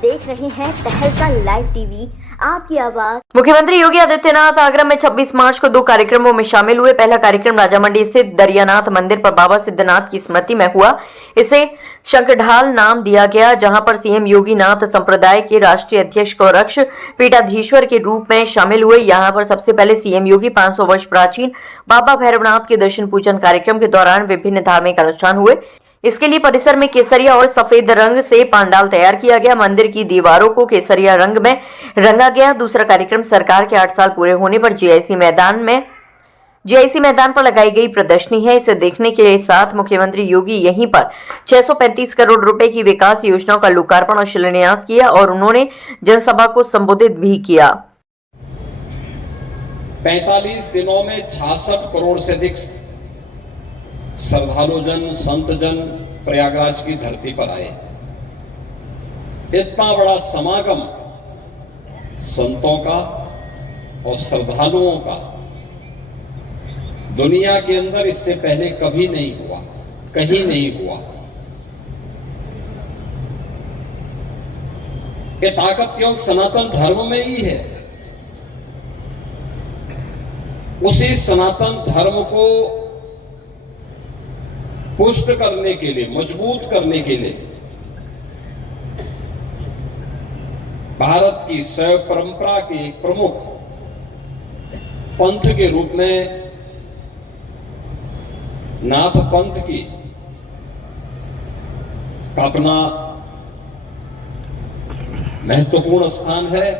देख रहे हैं तहलका लाइव टीवी, आपकी आवाज। मुख्यमंत्री योगी आदित्यनाथ आगरा में 26 मार्च को 2 कार्यक्रमों में शामिल हुए। पहला कार्यक्रम राजामंडी स्थित दरियानाथ मंदिर पर बाबा सिद्धनाथ की स्मृति में हुआ। इसे शंखढाल नाम दिया गया, जहां पर सीएम योगी नाथ संप्रदाय के राष्ट्रीय अध्यक्ष गोरक्ष पीठाधीश्वर के रूप में शामिल हुए। यहां पर सबसे पहले सीएम योगी 500 वर्ष प्राचीन बाबा भैरवनाथ के दर्शन पूजन कार्यक्रम के दौरान विभिन्न धार्मिक अनुष्ठान हुए। इसके लिए परिसर में केसरिया और सफेद रंग से पंडाल तैयार किया गया। मंदिर की दीवारों को केसरिया रंग में रंगा गया। दूसरा कार्यक्रम सरकार के 8 साल पूरे होने पर जीआईसी मैदान पर लगाई गई प्रदर्शनी है। इसे देखने के साथ मुख्यमंत्री योगी यहीं पर 635 करोड़ रुपए की विकास योजनाओं का लोकार्पण और शिलान्यास किया और उन्होंने जनसभा को संबोधित भी किया। 45 दिनों में 66 करोड़ से अधिक श्रद्धालु जन, संत जन प्रयागराज की धरती पर आए। इतना बड़ा समागम संतों का और श्रद्धालुओं का दुनिया के अंदर इससे पहले कभी नहीं हुआ, कहीं नहीं हुआ। ये ताकत केवल सनातन धर्म में ही है। उसी सनातन धर्म को पुष्ट करने के लिए, मजबूत करने के लिए भारत की शैव परंपरा के एक प्रमुख पंथ के रूप में नाथ पंथ की अपना महत्वपूर्ण स्थान है।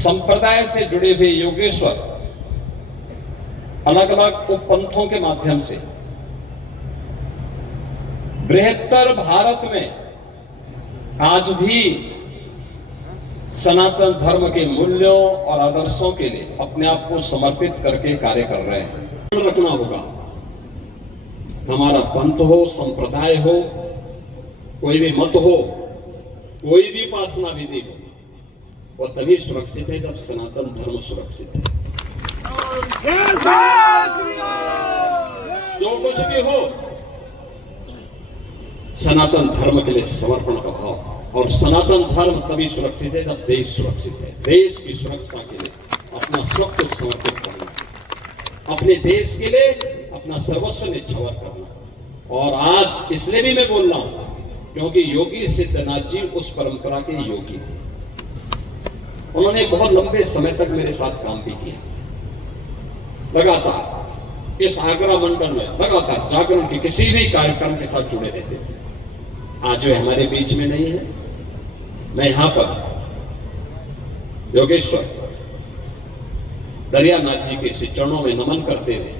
संप्रदाय से जुड़े हुए योगेश्वर अलग अलग उपपंथों के माध्यम से बृहत्तर भारत में आज भी सनातन धर्म के मूल्यों और आदर्शों के लिए अपने आप को समर्पित करके कार्य कर रहे हैं। रखना होगा, हमारा पंथ हो, संप्रदाय हो, कोई भी मत हो, कोई भी उपासना विधि हो, वह तभी सुरक्षित है जब सनातन धर्म सुरक्षित है। जो कुछ भी हो, सनातन धर्म के लिए समर्पण का भाव, और सनातन धर्म तभी सुरक्षित है जब देश सुरक्षित है। देश की सुरक्षा के लिए अपना सब कुछ समर्पित करना, अपने देश के लिए अपना सर्वस्व निछावर करना। और आज इसलिए भी मैं बोल रहा हूं क्योंकि योगी सिद्धनाथ जी उस परंपरा के योगी थे। उन्होंने बहुत लंबे समय तक मेरे साथ काम भी किया। लगातार इस आगरा मंडल में लगातार जागरण के किसी भी कार्यक्रम के साथ जुड़े रहते थे। आज वे हमारे बीच में नहीं है। मैं यहां पर योगेश्वर दरियानाथ जी के श्री चरणों में नमन करते हुए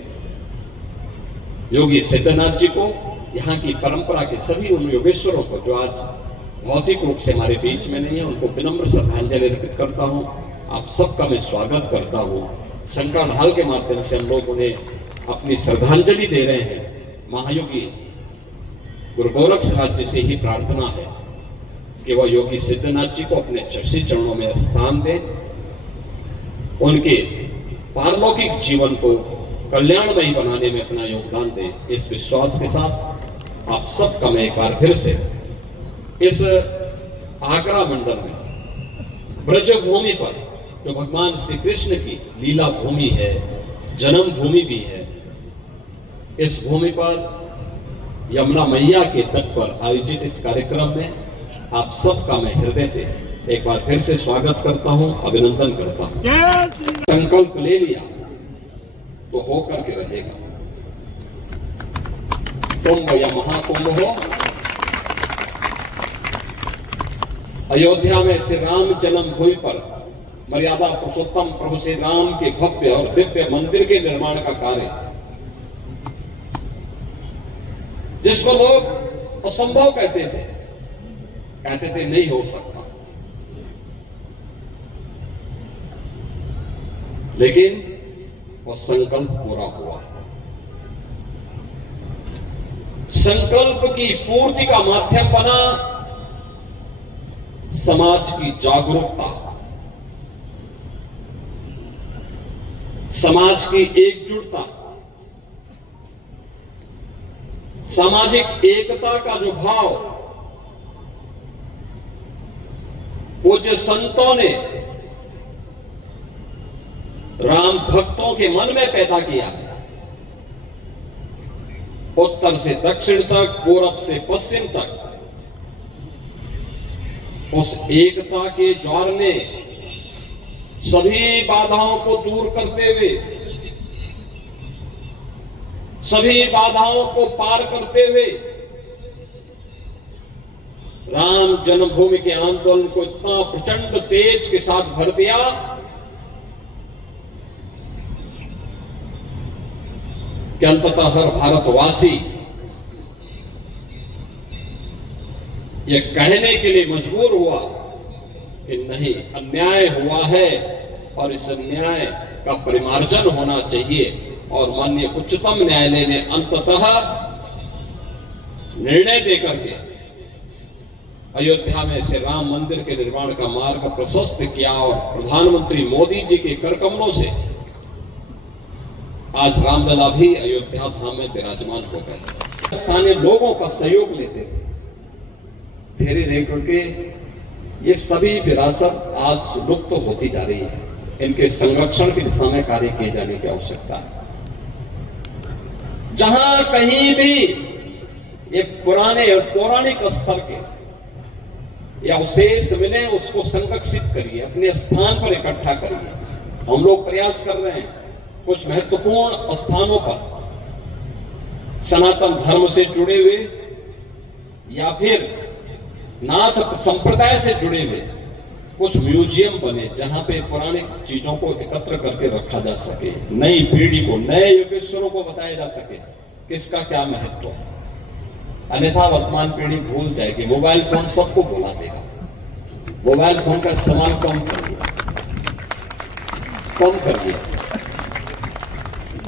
योगी सिद्धनाथ जी को, यहाँ की परंपरा के सभी उन योगेश्वरों को जो आज भौतिक रूप से हमारे बीच में नहीं है, उनको विनम्र श्रद्धांजलि अर्पित करता हूं। आप सबका मैं स्वागत करता हूं। शंखढाल के माध्यम से हम लोग उन्हें अपनी श्रद्धांजलि दे रहे हैं। महायोगी गुरु गोरक्षनाथ जी से ही प्रार्थना है कि वह योगी सिद्धनाथ जी को अपने श्री चरणों में स्थान दें, उनके पारलौकिक जीवन को कल्याणमयी बनाने में अपना योगदान दें। इस विश्वास के साथ आप सबका मैं एक बार फिर से इस आगरा मंडल में ब्रज भूमि पर, जो भगवान श्री कृष्ण की लीला भूमि है, जन्म भूमि भी है, इस भूमि पर यमुना मैया के तट पर आयोजित इस कार्यक्रम में आप सबका मैं हृदय से एक बार फिर से स्वागत करता हूं, अभिनंदन करता हूं। संकल्प ले लिया तो होकर के रहेगा। कुंभ या महाकुंभ हो, अयोध्या में श्री राम जन्मभूमि पर मर्यादा पुरुषोत्तम प्रभु श्री राम के भव्य और दिव्य मंदिर के निर्माण का कार्य, जिसको लोग असंभव कहते थे नहीं हो सकता, लेकिन वह संकल्प पूरा हुआ। संकल्प की पूर्ति का माध्यम बना समाज की जागरूकता, समाज की एकजुटता, सामाजिक एकता का जो भाव पूज्य संतों ने राम भक्तों के मन में पैदा किया। उत्तर से दक्षिण तक, पूरब से पश्चिम तक उस एकता के ज्वार ने सभी बाधाओं को दूर करते हुए, सभी बाधाओं को पार करते हुए राम जन्मभूमि के आंदोलन को इतना प्रचंड तेज के साथ भर दिया कि अंततः हर भारतवासी ये कहने के लिए मजबूर हुआ कि नहीं, अन्याय हुआ है और इस अन्याय का परिमार्जन होना चाहिए। और माननीय उच्चतम न्यायालय ने अंततः निर्णय देकर के अयोध्या में से राम मंदिर के निर्माण का मार्ग प्रशस्त किया और प्रधानमंत्री मोदी जी के करकमलों से आज रामलला भी अयोध्या धाम में विराजमान हो गए। स्थानीय लोगों का सहयोग लेते थे। धीरे धीरे करके ये सभी विरासत आज लुप्त होती जा रही है। इनके संरक्षण की दिशा में कार्य किए जाने की आवश्यकता है। जहां कहीं भी एक पुराने और पौराणिक स्तर के या अवशेष मिले उसको संरक्षित करिए, अपने स्थान पर इकट्ठा करिए। हम लोग प्रयास कर रहे हैं कुछ महत्वपूर्ण स्थानों पर सनातन धर्म से जुड़े हुए या फिर नाथ संप्रदाय से जुड़े हुए कुछ म्यूजियम बने जहां पे पौराणिक चीजों को एकत्र करके रखा जा सके, नई पीढ़ी को, नए योगेश्वरों को बताया जा सके किसका क्या महत्व है। अन्यथा वर्तमान पीढ़ी भूल जाएगी। मोबाइल फोन सबको भुला देगा। मोबाइल फोन का इस्तेमाल कम करिए, कम करिए।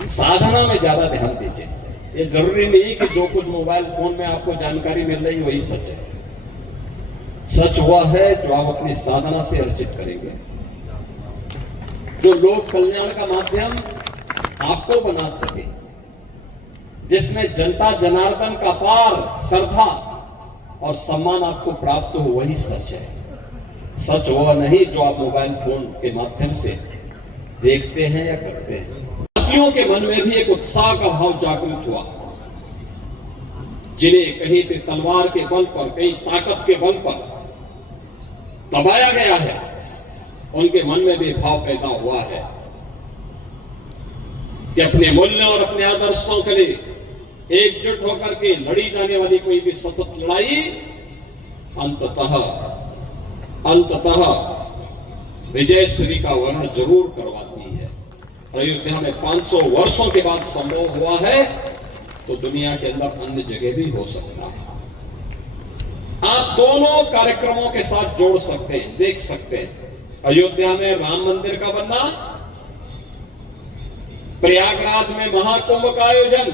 साधना में ज्यादा ध्यान दीजिए। ये जरूरी नहीं कि जो कुछ मोबाइल फोन में आपको जानकारी मिल रही वही सच है। सच हुआ है जो आप अपनी साधना से अर्जित करेंगे। जो लोक कल्याण का माध्यम आपको बना सके, जिसमें जनता जनार्दन का पार श्रद्धा और सम्मान आपको प्राप्त हो, वही सच है। सच हुआ नहीं जो आप मोबाइल फोन के माध्यम से देखते हैं या करते हैं। साथियों के मन में भी एक उत्साह का भाव जागृत हुआ। जिन्हें कहीं पे तलवार के बल पर, कहीं ताकत के बल पर दबाया गया है, उनके मन में भी भाव पैदा हुआ है कि अपने मूल्यों और अपने आदर्शों के लिए एकजुट होकर के लड़ी जाने वाली कोई भी सतत लड़ाई अंततः विजय श्री का वर्ण जरूर करवाती है। अयोध्या में 500 वर्षों के बाद संभव हुआ है तो दुनिया के अंदर अन्य जगह भी हो सकता है। आप दोनों कार्यक्रमों के साथ जोड़ सकते हैं, देख सकते हैं। अयोध्या में राम मंदिर का बनना, प्रयागराज में महाकुंभ का आयोजन,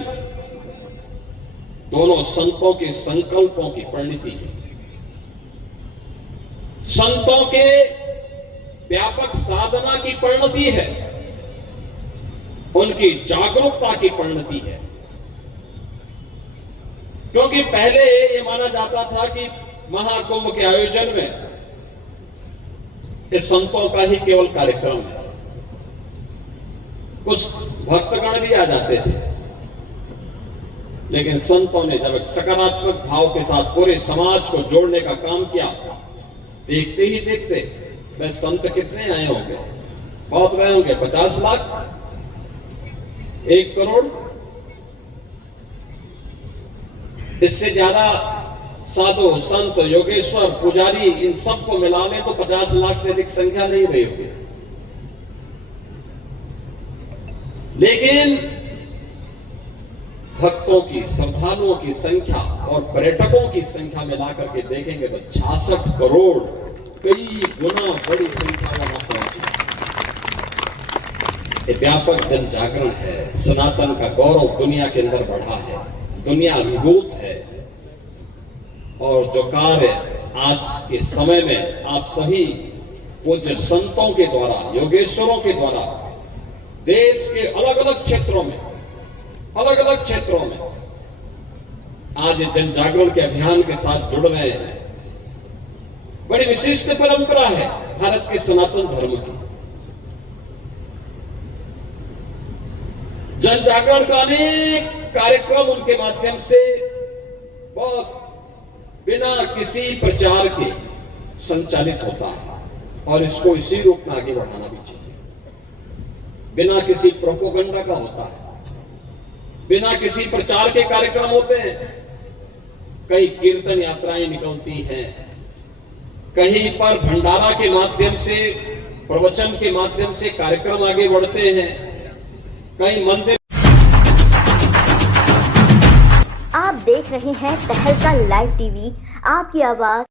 दोनों संतों के संकल्पों की परिणति है। संतों के व्यापक साधना की परिणति है, उनकी जागरूकता की परिणति है। क्योंकि पहले ये माना जाता था कि महाकुंभ के आयोजन में ये संतों का ही केवल कार्यक्रम है। कुछ भक्तगण भी आ जाते थे, लेकिन संतों ने जब एक सकारात्मक भाव के साथ पूरे समाज को जोड़ने का काम किया, देखते ही देखते वह संत कितने आए होंगे, बहुत रहे होंगे, 50 लाख, 1 करोड़, इससे ज्यादा साधु संत योगेश्वर पुजारी इन सबको मिला लें तो 50 लाख से अधिक संख्या नहीं रही होगी। लेकिन भक्तों की, श्रद्धालुओं की संख्या और पर्यटकों की संख्या मिलाकर के देखेंगे तो 66 करोड़, कई गुना बड़ी संख्या वहां पहुंची। ये व्यापक जन जागरण है। सनातन का गौरव दुनिया के अंदर बढ़ा है, दुनिया अभिभूत है। और जो कार्य आज के समय में आप सभी पूज्य संतों के द्वारा, योगेश्वरों के द्वारा देश के अलग अलग क्षेत्रों में आज जन जागरण के अभियान के साथ जुड़ रहे हैं, बड़ी विशिष्ट परंपरा है भारत के सनातन धर्म की। जन जागरण का अनेक कार्यक्रम उनके माध्यम से बहुत बिना किसी प्रचार के संचालित होता है और इसको इसी रूप में आगे बढ़ाना भी चाहिए। बिना किसी प्रोपोगंडा का होता है, बिना किसी प्रचार के कार्यक्रम होते हैं। कई कीर्तन यात्राएं निकलती हैं, कहीं पर भंडारा के माध्यम से, प्रवचन के माध्यम से कार्यक्रम आगे बढ़ते हैं, कई मंदिर। आप देख रहे हैं तहलका लाइव टीवी, आपकी आवाज